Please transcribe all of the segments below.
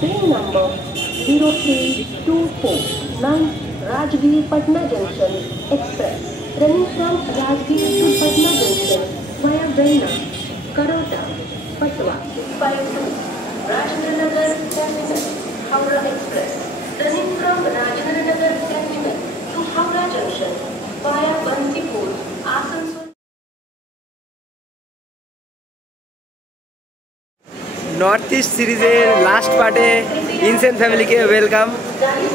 Train number 03249 Rajgir Patna Junction Express running from Rajgir to Patna Junction via Belna, Karota, Patwa 52 Rajendra Terminus Howrah Express running from Rajendra Terminus to Howrah Junction via Bansipur, Asansol. North east সিরিজের last পার্টে insane ফ্যামিলিকে welcome.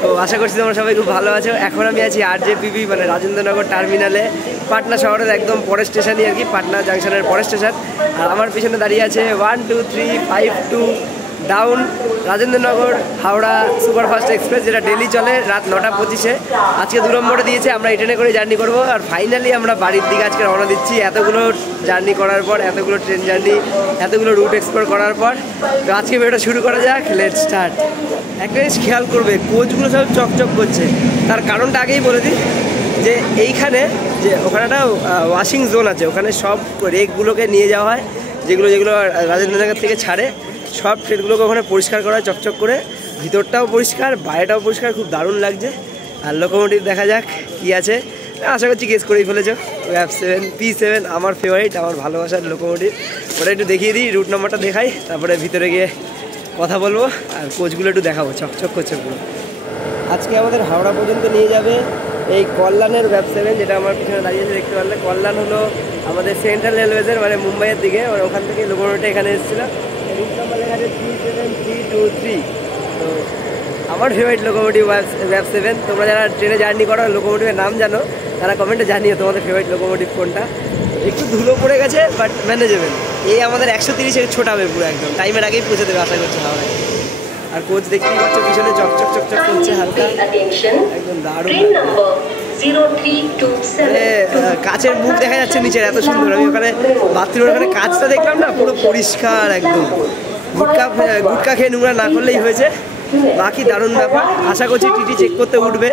তো আশা করছি তোমরা সবাই খুব ভালো আছো। এখন আমি আছি RJPB মানে রাজেন্দ্রনগর টার্মিনালে, পাটনা শহরের একদম পরের স্টেশনই আর কি, পাটনা জাংশনের পরের স্টেশন। আর আমার পিছনে দাঁড়িয়ে আছে 1 2 3 5 2 down Rajendranagar Howrah superfast express, যেটা ডেলি চলে রাত 9টা 25-এ। আজকে 2 নম্বরে দিয়েছে, আমরা এই ট্রেনে করে জার্নি করবো। আর ফাইনালি আমরা বাড়ির দিকে আজকে রওনা দিচ্ছি। এতগুলো জার্নি করার পর, এতগুলো ট্রেন জার্নি, এতগুলো রুট এক্সপ্লোর করার পর তো আজকে ভিডিওটা শুরু করা যাক। Let's start. একটা জিনিস খেয়াল করবে, কোচগুলো সব চকচক করছে। তার কারণটা আগেই বলে দিই যে এইখানে যে ওখানে একটা ওয়াশিং জোন আছে, ওখানে সব রেকগুলোকে নিয়ে যাওয়া হয়, যেগুলো রাজেন্দ্রনগর থেকে ছাড়ে। সব ট্রেনগুলোকে ওখানে পরিষ্কার করা হয় চকচক করে, ভিতরটাও পরিষ্কার, বাইরেটাও পরিষ্কার, খুব দারুণ লাগছে। আর লোকোমোটিভ দেখা যাক কি আছে, আশা করছি গেস করেই ফেলেছ। F7 P7 আমার ফেভারিট, আমার ভালোবাসার লোকোমোটিভ। ওটা একটু দেখিয়ে দিই, রুট নম্বরটা দেখাই, তারপরে ভিতরে গিয়ে কথা বলবো। আর কোচগুলো একটু দেখাবো, চকচক করছে পুরো। আজকে আমাদের হাওড়া পর্যন্ত নিয়ে যাবে এই কল্যাণের F7, যেটা আমার পিছনে দাঁড়িয়েছে দেখতে পারলে। কল্যাণ হলো আমাদের সেন্ট্রাল রেলওয়েজের মানে মুম্বাইয়ের দিকে, ওখান থেকে লোকোমোটিভটা এখানে এসেছিলো। রুট নাম্বার লেখা আছে 37323। তো আমার ফেভারিট লোকোমোটিভ F7। তোমরা যারা ট্রেনে জার্নি করো, লোকোমোটিভের নাম জানো, তারা কমেন্টে জানিও তোমাদের ফেভারিট লোকোমোটিভ কোনটা। একটু ধুলো পড়ে গেছে বাট ম্যানেজেবল। এই আমাদের 130 ছোটাবে পুরো, একদম টাইমের আগেই পৌঁছে দেবে আশা করছি হাওড়ায়। আর কোচ দেখতেই পাচ্ছ পিছনে চকচক চকচক করছে হালকা, একদম দারুণ। কাচের মুখ দেখা যাচ্ছে নিচের, এত সুন্দর। আমি ওখানে বাথরুমের ওখানে কাচটা দেখলাম না, পুরো পরিষ্কার একদম। গুটকা খেয়ে নোংরা না করলেই হয়েছে, বাকি দারুণ ব্যাপার। আশা করছি টিটি চেক করতে উঠবে।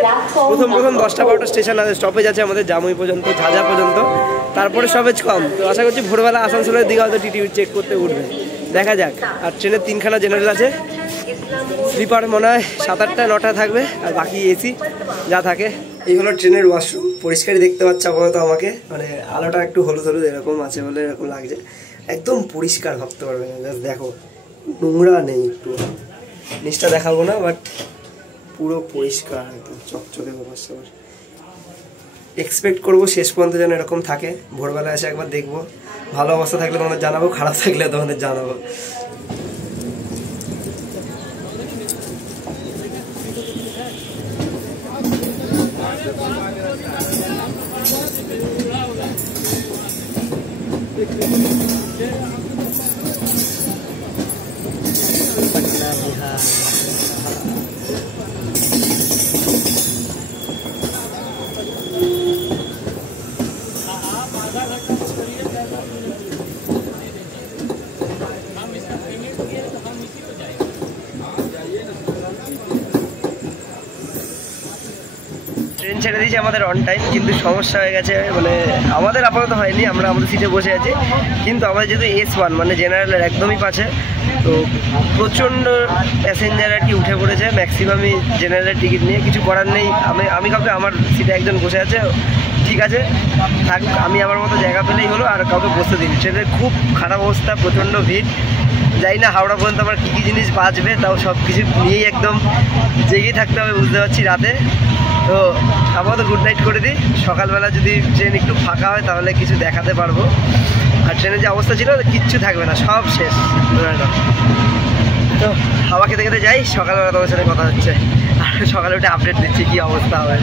প্রথম 10টা 12টা স্টেশন আছে, স্টপেজ আছে আমাদের জামুই পর্যন্ত, ঝাঝা পর্যন্ত, তারপরে স্টপেজ কম। তো আশা করছি ভোরবেলা আসানসোলের দিকে হয়তো টিটি চেক করতে উঠবে, দেখা যাক। আর ট্রেনের 3খানা জেনারেল আছে, স্লিপার মনে হয় 7-8টা 9টা থাকবে, আর বাকি এসি যা থাকে। এই হলো ট্রেনের ওয়াশরুম, পরিষ্কারই দেখতে পাচ্ছ আপাতত আমাকে, মানে আলোটা একটু হলুদ হলুদ এরকম আছে বলে এরকম লাগছে। একদম পরিষ্কার, ভাবতে পারবে না, জাস্ট দেখো, নোংরা নেই একটু। নিচটা দেখাবো না, বাট পুরো পরিষ্কার, একদম চকচকে ব্যাপার সবার। এক্সপেক্ট করবো শেষ পর্যন্ত যেন এরকম থাকে। ভোরবেলা এসে একবার দেখবো, ভালো অবস্থা থাকলে তোমাদের জানাবো, খারাপ থাকলে তোমাদের জানাবো। ট্রেন ছেড়ে দিয়েছে আমাদের অন টাইম, কিন্তু সমস্যা হয়ে গেছে, মানে আমাদের আপাতত হয়নি, আমরা আমাদের সিটে বসে আছি। কিন্তু আমাদের যেহেতু S1 মানে জেনারেলের একদমই পাশে, তো প্রচণ্ড প্যাসেঞ্জার আর কি উঠে পড়েছে, ম্যাক্সিমামই জেনারেলের টিকিট নিয়ে। কিছু করার নেই, আমি কাউকে, আমার সিটে একজন বসে আছে, ঠিক আছে থাক, আমি আমার মতো জায়গা পেলেই হলো, আর কাউকে বসতে দিন। ট্রেনের খুব খারাপ অবস্থা, প্রচণ্ড ভিড়। যাই না হাওড়া পর্যন্ত আমার কী কী জিনিস বাঁচবে, তাও সব কিছু নিয়েই একদম জেগেই থাকতে হবে, বুঝতে পারছি রাতে। তো আপাতত গুড নাইট করে দিই। সকালবেলা যদি ট্রেন একটু ফাঁকা হয় তাহলে কিছু দেখাতে পারবো। আর ট্রেনের যে অবস্থা ছিল কিচ্ছু থাকবে না, সব শেষ। তো হাওয়া খেতে খেতে যাই, সকালবেলা তোমার সাথে কথা হচ্ছে, আর সকালে উঠে আপডেট দিচ্ছি কী অবস্থা হবে।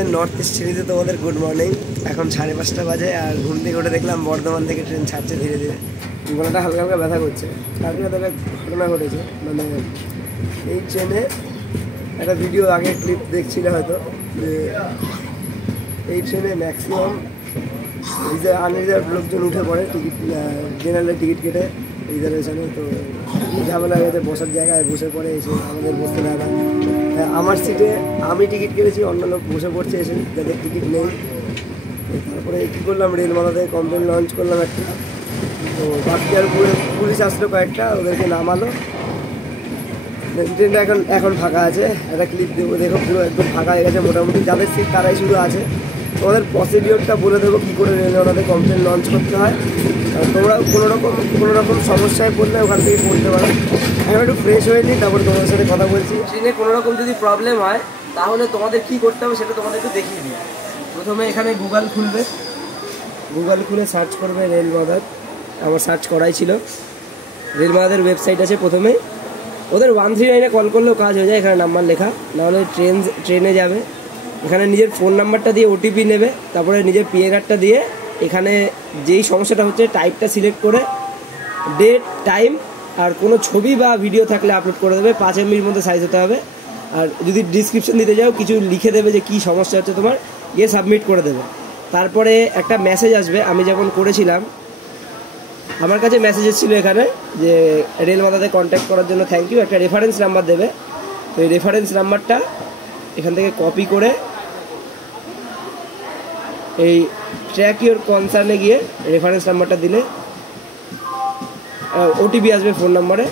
আমাদের নর্থ ইস্ট সিরিজে তোমাদের গুড মর্নিং। এখন 5:30 বাজে আর ঘুম থেকে উঠে দেখলাম বর্ধমান থেকে ট্রেন ছাড়ছে ধীরে ধীরে। গলাটা হালকা হালকা ব্যথা করছে। কালকে রাতে একটা ঘটনা ঘটেছে, মানে এই ট্রেনে একটা ভিডিও আগে ক্লিপ দেখছিলে হয়তো, যে এই ট্রেনে ম্যাক্সিমাম আনরিজার্ভ লোকজন উঠে পড়ে টিকিট, জেনারেলের টিকিট কেটে রিজার্ভেশনে। তো ঝামেলা হয়ে গেছে, বসার জায়গায় বসে পড়ে, এসে আমাদের বসতে দেয় না। আমার সিটে আমি টিকিট কেটেছি, অন্য লোক বসে পড়ছে এসে, যাদের টিকিট নেই। তারপরে কী করলাম, রেল মাথাতে কমপ্লেন লঞ্চ করলাম একটা। তো বাকি আর পুলিশ আসলো কয়েকটা, ওদেরকে নামালো। ট্রেনটা এখন ফাঁকা আছে। একটা ক্লিপ দেবো, দেখো পুরো একদম ফাঁকা হয়ে গেছে মোটামুটি। যাদের সিট তারাই শুধু আছে। তোমাদের প্রসিডিওরটা বলে দেবো কী করে রেলে ওনাদের কমপ্লেন লঞ্চ করতে হয়। তোমরা কোনো রকম সমস্যায় পড়লে ওখান থেকে পড়তে পারো। এখন একটু ফ্রেশ হয়ে নিই, তারপরে তোমাদের সাথে কথা বলছি। ট্রেনে কোনো রকম যদি প্রবলেম হয় তাহলে তোমাদের কী করতে হবে সেটা তোমাদেরকে দেখিয়ে দিই। প্রথমে এখানে গুগল খুলবে, গুগল খুলে সার্চ করবে রেল মাদার। আমার সার্চ করাই ছিল। রেল মাদারের ওয়েবসাইট আছে। প্রথমে ওদের 139-এ কল করলেও কাজ হয়ে যায়, এখানে নাম্বার লেখা। নাহলে ট্রেনে যাবে, এখানে নিজের ফোন নাম্বারটা দিয়ে ওটিপি নেবে, তারপরে নিজের পিএআরটা দিয়ে এখানে যেই সমস্যাটা হচ্ছে টাইপটা সিলেক্ট করে ডেট টাইম আর কোনো ছবি বা ভিডিও থাকলে আপলোড করে দেবে। 5 MBর মধ্যে সাইজ হতে হবে। আর যদি ডিসক্রিপশন দিতে যাও কিছু লিখে দেবে যে কী সমস্যা হচ্ছে তোমার, গিয়ে সাবমিট করে দেবে। তারপরে একটা মেসেজ আসবে। আমি যখন করেছিলাম আমার কাছে মেসেজ এসেছিলো এখানে যে রেল মাথাতে কন্ট্যাক্ট করার জন্য থ্যাংক ইউ, একটা রেফারেন্স নাম্বার দেবে। তো এই রেফারেন্স নাম্বারটা এখান থেকে কপি করে এই ট্র্যাক ইউর কনসার্নে গিয়ে রেফারেন্স নাম্বারটা দিলে ওটিপি আসবে ফোন নাম্বারে,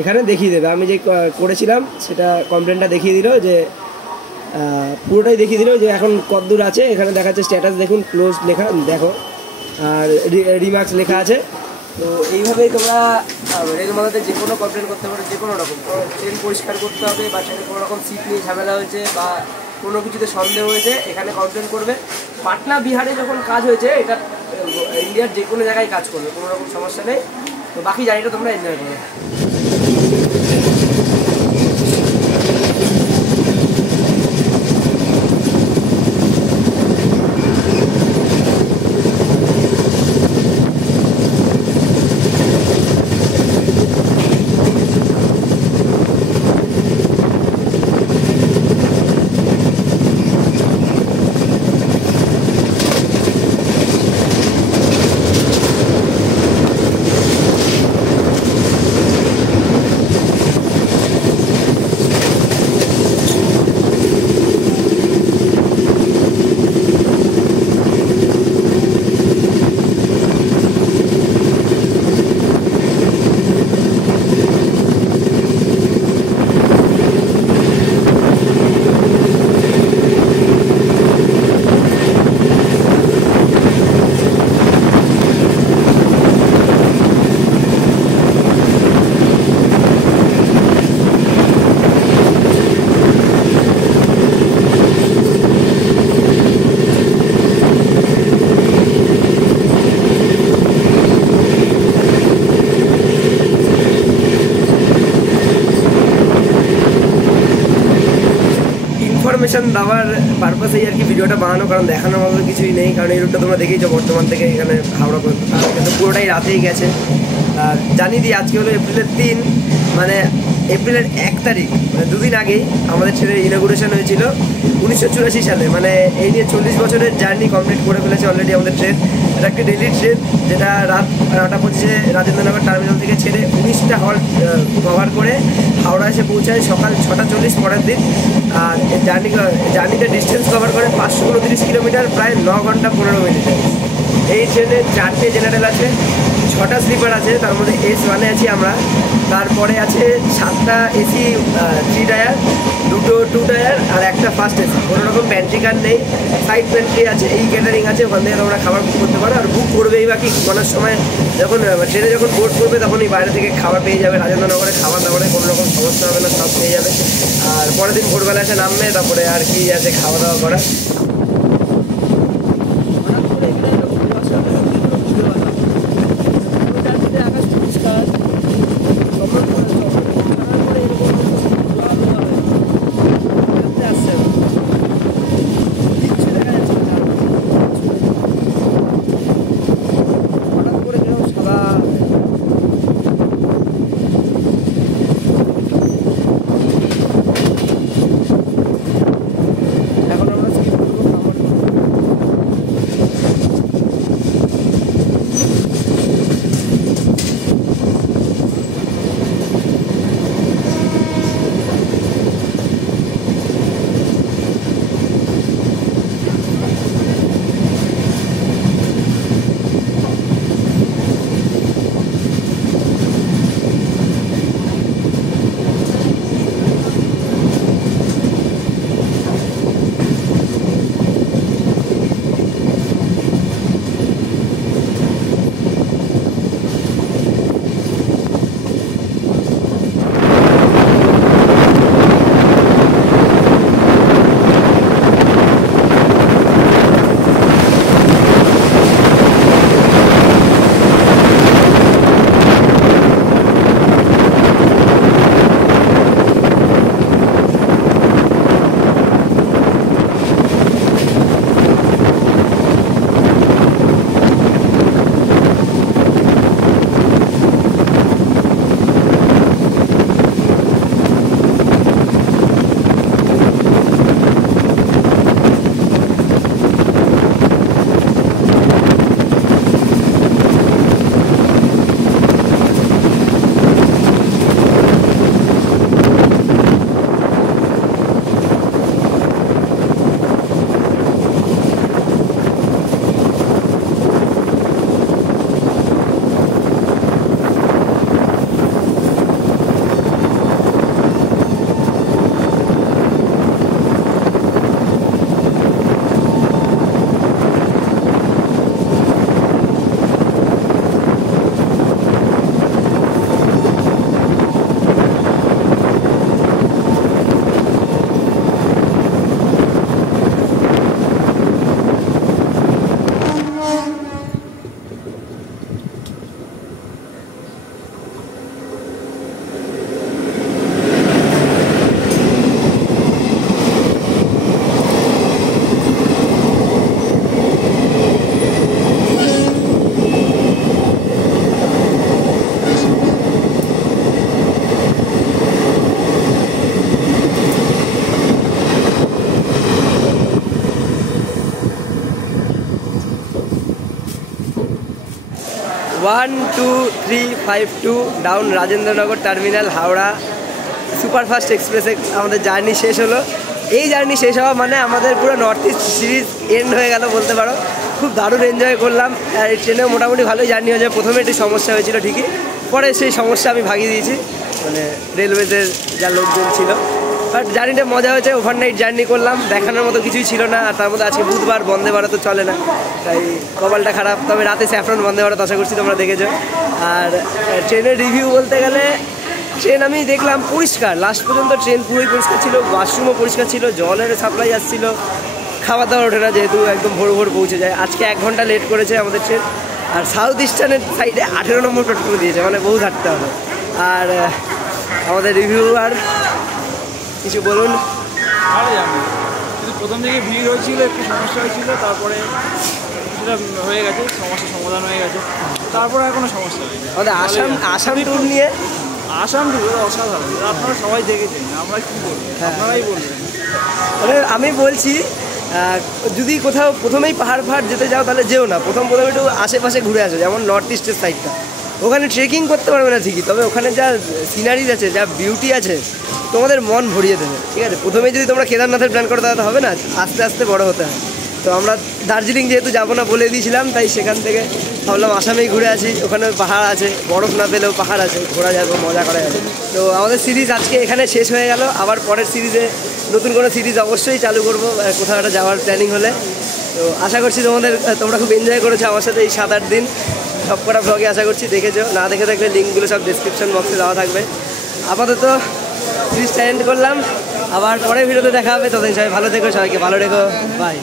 এখানে দেখিয়ে দেবে। আমি যে করেছিলাম সেটা কমপ্লেনটা দেখিয়ে দিল, যে পুরোটাই দেখিয়ে দিল যে এখন কতদূর আছে। এখানে দেখাচ্ছে স্ট্যাটাস দেখুন, ক্লোজ লেখা দেখো, আর রিমার্কস লেখা আছে। তো এইভাবেই তোমরা রেল মাথাতে যে কোনো কমপ্লেন করতে পারো, যে কোনো রকম। ট্রেন পরিষ্কার করতে হবে বা ট্রেনে কোনো রকম সিট নিয়ে ঝামেলা হয়েছে বা কোনো কিছুতে সন্দেহ হয়েছে, এখানে কমপ্লেন করবে। পাটনা বিহারে যখন কাজ হয়েছে, এটা ইন্ডিয়ার যে কোনো জায়গায় কাজ করবে, কোনো রকম সমস্যা নেই। তো বাকি জায়গাটা তোমরা এনজয় করবে। ইনফরমেশন দেওয়ার পারপাসেই আর কি ভিডিওটা বানানো, কারণ দেখানোর মতো কিছুই নেই। কারণ এই রুটটা তোমরা দেখেইছো বর্তমান থেকে এখানে হাওড়া পর্যন্ত, কিন্তু পুরোটাই রাতেই গেছে। আর জানিয়ে দিই আজকে হলো এপ্রিলের 3, মানে এপ্রিলের 1 তারিখ, মানে দুদিন আগেই আমাদের ট্রেনের ইনগুরেশন হয়েছিল 1984 সালে। মানে এই নিয়ে 40 বছরের জার্নি কমপ্লিট করে ফেলেছে অলরেডি আমাদের ট্রেন। এটা একটা ডেলি ট্রেন, যেটা রাত 9:25 রাজেন্দ্রনগর টার্মিনাল থেকে ছেড়ে 19টা হল্ট কভার করে হাওড়া এসে পৌঁছায় সকাল 6:40 পরের দিন। আর জার্নিটা ডিস্টেন্স কভার করে 529 কিলোমিটার, প্রায় 9 ঘন্টা 15 মিনিটে। এই ট্রেনে 4টে জেনারেল আছে, 6টা স্লিপার আছে, তার মধ্যে S1-এ আছি আমরা। তারপরে আছে 7টা এসি 3 টায়ার, 2টো 2 টায়ার আর একটা ফার্স্ট এসি। কোনো রকম প্যান্ট্রি কার নেই, সাইড প্যান্ট্রি আছে, এই ক্যাটারিং আছে, ওখান থেকে তোমরা খাবার বুক করতে পারো। আর বুক করবেই বা কি, ঘুমানোর সময় যখন ট্রেনে যখন বোর্ড করবে তখনই বাইরে থেকে খাবার পেয়ে যাবে। রাজেন্দ্রনগরে খাবার দাবারে কোনো রকম সমস্যা হবে না, সব পেয়ে যাবে। আর পরের দিন ভোরবেলা এসে নামবে, তারপরে আর কি আছে খাওয়া দাওয়া করা। 12352 down Rajendranagar terminal Howrah superfast এক্সপ্রেসে আমাদের জার্নি শেষ হলো। এই জার্নি শেষ হওয়া মানে আমাদের পুরো নর্থ ইস্ট সিরিজ এন্ড হয়ে গেল বলতে পারো। খুব দারুণ এনজয় করলাম। আর এই ট্রেনেও মোটামুটি ভালোই জার্নি হয়েছে। প্রথমে একটি সমস্যা হয়েছিল ঠিকই, পরে সেই সমস্যা আমি ভাগিয়ে দিয়েছি, মানে রেলওয়েজের যা লোকজন ছিল। বাট জার্নিটা মজা হয়েছে। ওভারনাইট জার্নি করলাম, দেখানোর মতো কিছুই ছিল না। আর তার মধ্যে আজকে বুধবার, বন্দে ভারত তো চলে না, তাই কপালটা খারাপ। তবে রাতে স্যাফরন বন্দে ভারত আশা করছি তোমরা দেখেছো। আর ট্রেনের রিভিউ বলতে গেলে ট্রেন আমি দেখলাম পরিষ্কার, লাস্ট পর্যন্ত ট্রেন পুরোই পরিষ্কার ছিল, ওয়াশরুমও পরিষ্কার ছিল, জলের সাপ্লাই আসছিল, খাওয়া দাওয়া ওঠে না যেহেতু একদম ভোর ভোর পৌঁছে যায়। আজকে 1 ঘন্টা লেট করেছে আমাদের ট্রেন। আর সাউথ ইস্টার্নের সাইডে 18 নম্বর প্ল্যাটফর্ম দিয়েছে, মানে বহু হাঁটতে হবে। আর আমাদের রিভিউ আর কিছু বলুন। আরে জানি কিন্তু প্রথম দিকে ভিড় হয়েছিল, একটু সমস্যা হয়েছিল, তারপরে সেটা হয়ে গেছে, সমস্যার সমাধান হয়ে গেছে, তারপরে আর কোনো সমস্যা হয়নি। আমাদের আসাম ট্যুর নিয়ে আসাম ট্যুর অসাধারণ, আপনারা সবাই দেখেছেন, আমরা কী বলবো, আপনারাই বলবেন। মানে আমি বলছি যদি কোথাও প্রথমেই পাহাড় যেতে যাও তাহলে যেও না, প্রথমে একটু আশেপাশে ঘুরে আসো। যেমন নর্থ ইস্টের সাইডটা, ওখানে ট্রেকিং করতে পারবে না ঠিকই, তবে ওখানে যা সিনারিজ আছে, যা বিউটি আছে, তোমাদের মন ভরিয়ে দেবে। ঠিক আছে, প্রথমেই যদি তোমরা কেদারনাথের প্ল্যান করো তাহলে হবে না, আস্তে আস্তে বড় হতে হয়। তো আমরা দার্জিলিং যেহেতু যাবো না বলে দিয়েছিলাম, তাই সেখান থেকে ভাবলাম আসামেই ঘুরে আসি। ওখানে পাহাড় আছে, বরফ না পেলেও পাহাড় আছে, ঘোরা যাবে, মজা করা যাবে। তো আমাদের সিরিজ আজকে এখানে শেষ হয়ে গেল। আবার পরের সিরিজে নতুন কোনো সিরিজ অবশ্যই চালু করবো কোথাও একটা যাওয়ার প্ল্যানিং হলে। তো আশা করছি তোমরা খুব এনজয় করেছো আমার সাথে এই 7-8 দিন। সব কটা ব্লগে আশা করছি দেখেছো, না দেখে থাকলে লিঙ্কগুলো সব ডিসক্রিপশন বক্সে দেওয়া থাকবে। আপাতত সিরিজটা এন্ড করলাম, আবার পরের ভিডিওতে দেখা হবে। ততদিন সবাই ভালো থেকো, সবাইকে ভালো রেখো, বাই।